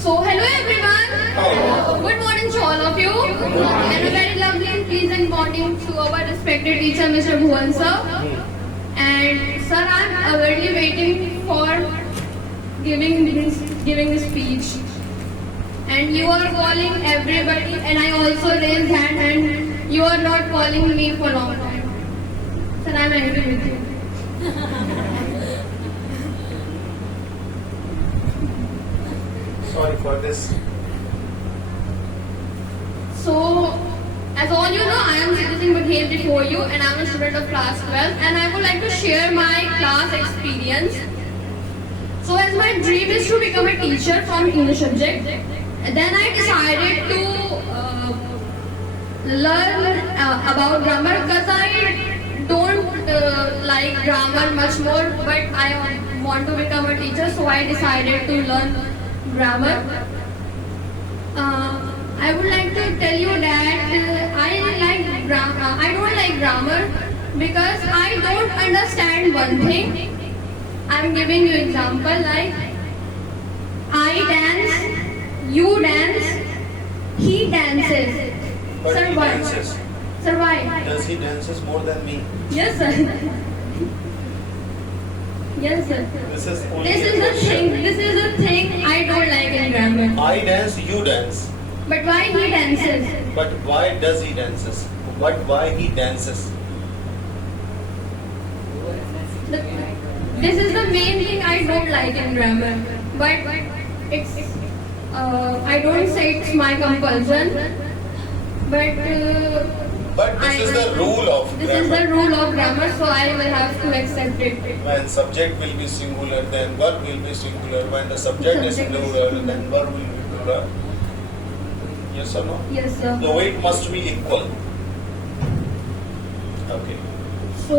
So, hello everyone. Hello. Good morning to all of you. And a very lovely and pleasant morning to our respected teacher, Mr. Bhuvan sir. And sir, I'm eagerly waiting for giving this speech. And you are calling everybody, and I also raised hand, and you are not calling me for long time. Sir, I'm angry with you. Sorry for this. So, as all you know, I am sitting with here before you, and I am a student of class 12, and I would like to share my class experience. So, as my dream is to become a teacher from English subject, then I decided to learn about grammar because I don't like grammar much more, but I want to become a teacher, so I decided to learn grammar. I would like to tell you that I don't like grammar because I don't understand one thing. I'm giving you example like I dance, you dance, he dances. But Sir, he why? dances. Sir, why? Does he dances more than me? Yes, sir. Yes, sir. This is only This a is the question. thing. This is the thing I don't like in grammar. I dance, you dance. But why he dances? But why does he dances? But why he dances? This is the main thing I don't like in grammar. But it's I don't say it's my compulsion. But this is the rule of this grammar. is the rule of grammar, so I will have to accept it. When subject will be singular, then verb will be singular. When the subject is plural, then verb will be plural. Yes or no? Yes, sir. The weight must be equal. Okay. So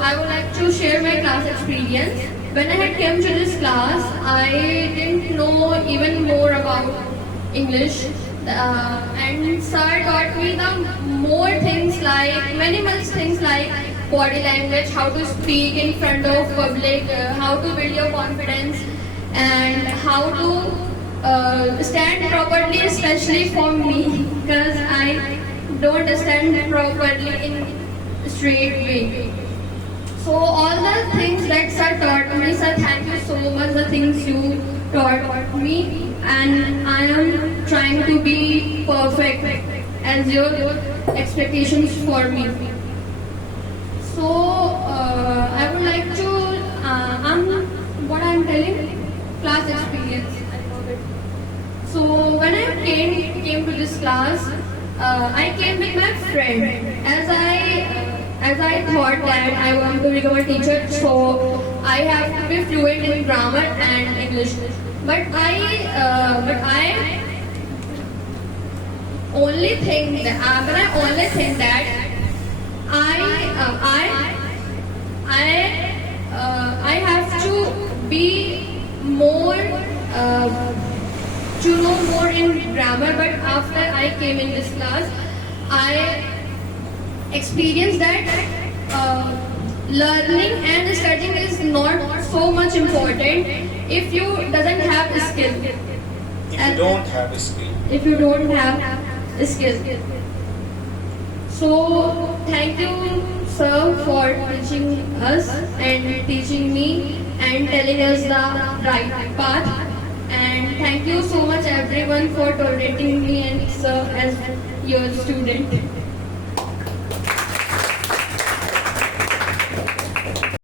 I would like to share my class experience. When I had came to this class, I didn't know even more about English. And sir taught me the more things like many much things like body language, how to speak in front of public, how to build your confidence, and how to stand properly, especially for me because I don't stand properly in straight way. So all the things that sir taught me, sir, thank you so much. The things you taught me, and I am trying to be perfect as your expectations for me. So I would like to what I'm telling class experience. So when I came to this class, I came with my friend as I thought that I want to become a teacher, so I have to be fluent in grammar and English. But I only think that I have to be more to know more in grammar. But after I came in this class, I experienced that learning and studying is not so much important if you doesn't have a skill. If you don't have a skill. If you don't have a skill. So thank you, sir, for teaching us and teaching me and telling us the right path. And thank you so much everyone for tolerating me and sir as your student.